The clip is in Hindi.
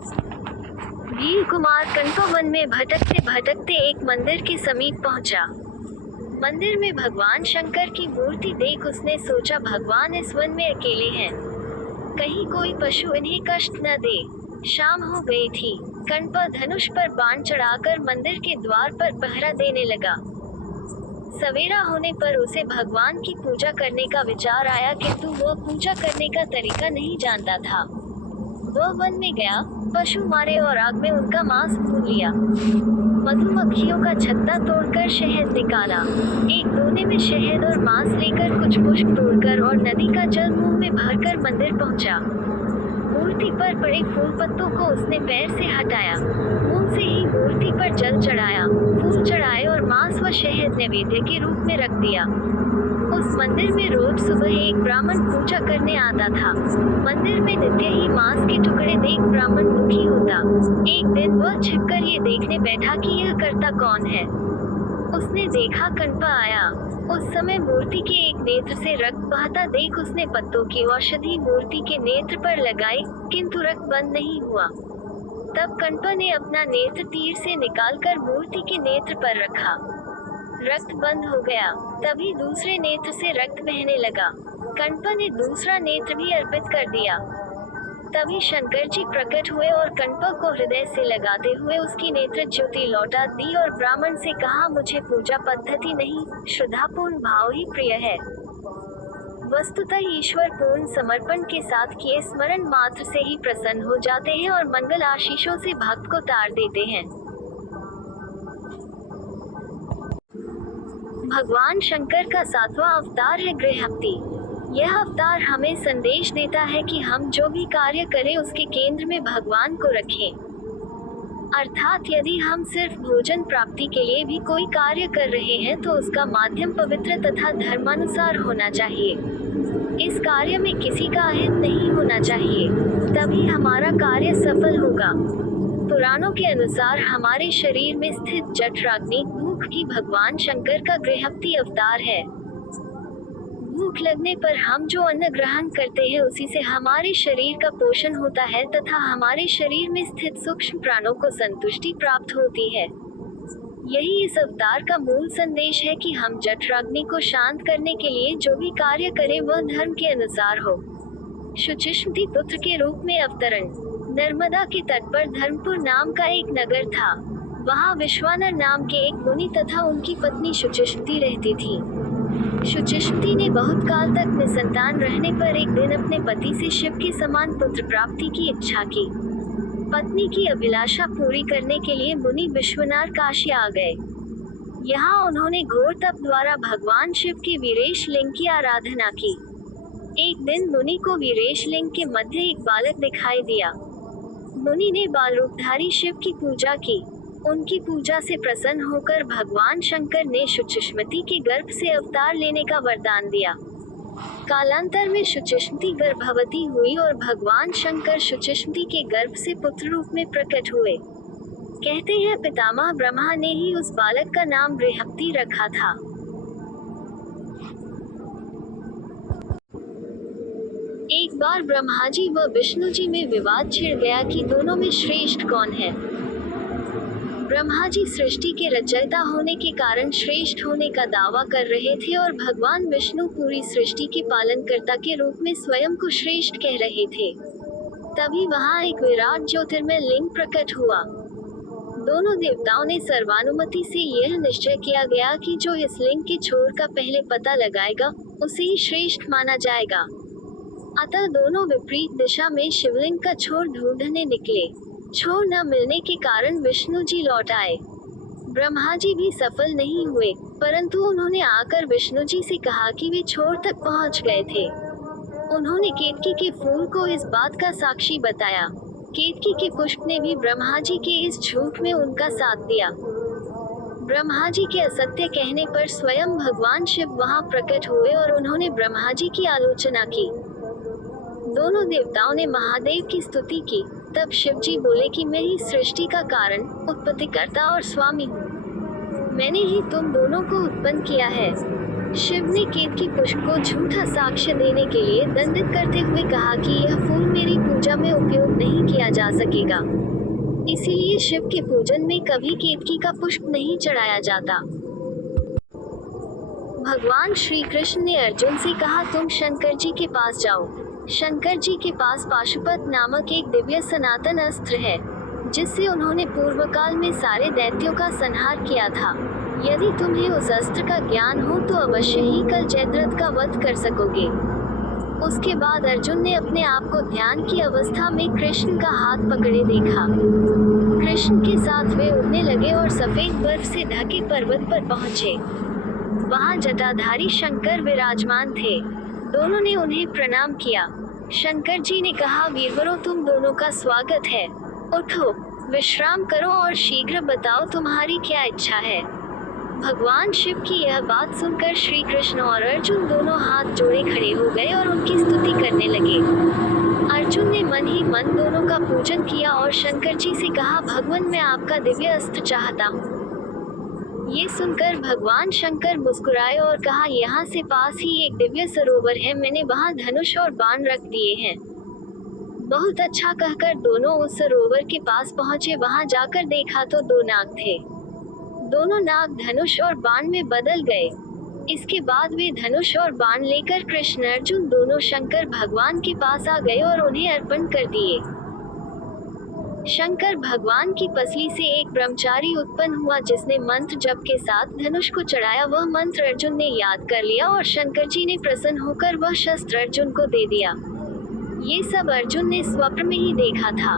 वीर कुमार कंटो वन में भटकते भटकते एक मंदिर के समीप पहुंचा। मंदिर में भगवान शंकर की मूर्ति देख उसने सोचा, भगवान इस वन में अकेले हैं, कहीं कोई पशु इन्हें कष्ट न दे। शाम हो गई थी। कण्पा धनुष पर बाण चढ़ाकर मंदिर के द्वार पर पहरा देने लगा। सवेरा होने पर उसे भगवान की पूजा करने का विचार आया, किंतु वह पूजा करने का तरीका नहीं जानता था। वह वन में गया, पशु मारे और आग में उनका मांस भून लिया। मधुमक्खियों का छत्ता तोड़कर शहद निकाला। एक दोने में शहद और मांस लेकर कुछ पुष्प तोड़कर और नदी का जल मुंह में भरकर मंदिर पहुंचा। मूर्ति पर पड़े फूल पत्तों को उसने पैर से हटाया। मुंह से ही मूर्ति पर जल चढ़ाया, फूल चढ़ाए और मांस व शहद नैवेद्य के रूप में रख दिया। उस मंदिर में रोज सुबह एक ब्राह्मण पूजा करने आता था। मंदिर में नित्य ही मांस के टुकड़े देख ब्राह्मण दुखी होता। एक दिन वह छिपकर ये देखने बैठा कि यह करता कौन है। उसने देखा कण्पा आया। उस समय मूर्ति के एक नेत्र से रक्त बहता देख उसने पत्तों की औषधि मूर्ति के नेत्र पर लगाई, किंतु रक्त बंद नहीं हुआ। तब कण्पा ने अपना नेत्र तीर से निकालकर मूर्ति के नेत्र पर रखा। रक्त बंद हो गया। तभी दूसरे नेत्र से रक्त बहने लगा। कण्पा ने दूसरा नेत्र भी अर्पित कर दिया। तभी शंकर जी प्रकट हुए और कण्पा को हृदय से लगाते हुए उसकी नेत्र ज्योति लौटा दी और ब्राह्मण से कहा, मुझे पूजा पद्धति नहीं, श्रद्धापूर्ण भाव ही प्रिय है। वस्तुतः ईश्वर पूर्ण समर्पण के साथ किए स्मरण मात्र से ही प्रसन्न हो जाते हैं और मंगल आशीषों से भक्त को तार देते हैं। भगवान शंकर का 7वां अवतार है गृहस्थी। यह अवतार हमें संदेश देता है कि हम जो भी कार्य करें उसके केंद्र में भगवान को रखें। अर्थात यदि हम सिर्फ भोजन प्राप्ति के लिए भी कोई कार्य कर रहे हैं तो उसका माध्यम पवित्र तथा धर्मानुसार होना चाहिए। इस कार्य में किसी का अहित नहीं होना चाहिए, तभी हमारा कार्य सफल होगा। पुराणों के अनुसार हमारे शरीर में स्थित जठराग्नि भूख की भगवान शंकर का गृहस्थी अवतार है। भूख लगने पर हम जो अन्न ग्रहण करते हैं उसी से हमारे शरीर का पोषण होता है तथा हमारे शरीर में स्थित सूक्ष्म प्राणों को संतुष्टि प्राप्त होती है। यही इस अवतार का मूल संदेश है कि हम जठराग्नि को शांत करने के लिए जो भी कार्य करें वह धर्म के अनुसार हो। शुचिष्मति पुत्र के रूप में अवतरण। नर्मदा के तट पर धर्मपुर नाम का एक नगर था। वहाँ विश्वानर नाम के एक मुनि तथा उनकी पत्नी शुचिष्मति रहती थी। शुचिष्मति ने बहुत काल तक निसंतान रहने पर एक दिन अपने पति से शिव के समान पुत्र प्राप्ति की इच्छा की। पत्नी की अभिलाषा पूरी करने के लिए मुनि विश्वनाथ काशी आ गए। यहाँ उन्होंने घोर तप द्वारा भगवान शिव के वीरेश लिंग की आराधना की। एक दिन मुनि को वीरेश लिंग के मध्य एक बालक दिखाई दिया। मुनि ने बाल रूपधारी शिव की पूजा की। उनकी पूजा से प्रसन्न होकर भगवान शंकर ने शुचिष्मति के गर्भ से अवतार लेने का वरदान दिया। कालांतर में शुचिष्मति गर्भवती हुई और भगवान शंकर शुचिष्मति के गर्भ से पुत्र रूप में प्रकट हुए। कहते हैं पितामह ब्रह्मा ने ही उस बालक का नाम गृहस्थी रखा था। एक बार ब्रह्मा जी व विष्णु जी में विवाद छिड़ गया कि दोनों में श्रेष्ठ कौन है। ब्रह्मा जी सृष्टि के रचयिता होने के कारण श्रेष्ठ होने का दावा कर रहे थे और भगवान विष्णु पूरी सृष्टि के पालनकर्ता के रूप में स्वयं को श्रेष्ठ कह रहे थे। तभी वहां एक विराट ज्योतिर्मय लिंग प्रकट हुआ। दोनों देवताओं ने सर्वानुमति से यह निश्चय किया गया कि जो इस लिंग के छोर का पहले पता लगाएगा उसे ही श्रेष्ठ माना जाएगा। अतः दोनों विपरीत दिशा में शिवलिंग का छोर ढूंढने निकले। छोर न मिलने के कारण विष्णु जी लौट आए। ब्रह्मा जी भी सफल नहीं हुए, परंतु उन्होंने आकर विष्णु जी से कहा कि वे छोर तक पहुंच गए थे। उन्होंने केतकी के फूल को इस बात का साक्षी बताया। केतकी के पुष्प ने भी ब्रह्मा जी के इस झूठ में उनका साथ दिया। ब्रह्मा जी के असत्य कहने पर स्वयं भगवान शिव वहां प्रकट हुए और उन्होंने ब्रह्मा जी की आलोचना की। दोनों देवताओं ने महादेव की स्तुति की। तब शिव जी बोले कि मैं ही सृष्टि का कारण, उत्पत्तिकर्ता और स्वामी हूँ। मैंने ही तुम दोनों को उत्पन्न किया है। शिव ने केतकी पुष्प को झूठा साक्ष्य देने के लिए दंडित करते हुए कहा कि यह फूल मेरी पूजा में उपयोग नहीं किया जा सकेगा। इसीलिए शिव के पूजन में कभी केतकी का पुष्प नहीं चढ़ाया जाता। भगवान श्री कृष्ण ने अर्जुन से कहा, तुम शंकर जी के पास जाओ। शंकर जी के पास पाशुपत नामक एक दिव्य सनातन अस्त्र है, जिससे उन्होंने पूर्व काल में सारे दैत्यों का संहार किया था। यदि तुम्हें उस अस्त्र का ज्ञान हो तो अवश्य ही कल जयद्रथ का वध कर सकोगे। उसके बाद अर्जुन ने अपने आप को ध्यान की अवस्था में कृष्ण का हाथ पकड़े देखा। कृष्ण के साथ वे उड़ने लगे और सफेद बर्फ से ढके पर्वत पर पहुंचे। वहां जटाधारी शंकर विराजमान थे। दोनों ने उन्हें प्रणाम किया। शंकर जी ने कहा, वीरवरों, तुम दोनों का स्वागत है। उठो, विश्राम करो और शीघ्र बताओ तुम्हारी क्या इच्छा है। भगवान शिव की यह बात सुनकर श्री कृष्ण और अर्जुन दोनों हाथ जोड़े खड़े हो गए और उनकी स्तुति करने लगे। अर्जुन ने मन ही मन दोनों का पूजन किया और शंकर जी से कहा, भगवान, मैं आपका दिव्य अस्त्र चाहता हूँ। ये सुनकर भगवान शंकर मुस्कुराए और कहा, यहाँ से पास ही एक दिव्य सरोवर है, मैंने वहाँ धनुष और बाण रख दिए हैं। बहुत अच्छा कहकर दोनों उस सरोवर के पास पहुँचे। वहाँ जाकर देखा तो दो नाग थे। दोनों नाग धनुष और बाण में बदल गए। इसके बाद वे धनुष और बाण लेकर कृष्ण अर्जुन दोनों शंकर भगवान के पास आ गए और उन्हें अर्पण कर दिए। शंकर भगवान की पसली से एक ब्रह्मचारी उत्पन्न हुआ, जिसने मंत्र जप के साथ धनुष को चढ़ाया। वह मंत्र अर्जुन ने याद कर लिया और शंकर जी ने प्रसन्न होकर वह शस्त्र अर्जुन को दे दिया। ये सब अर्जुन ने स्वप्न में ही देखा था।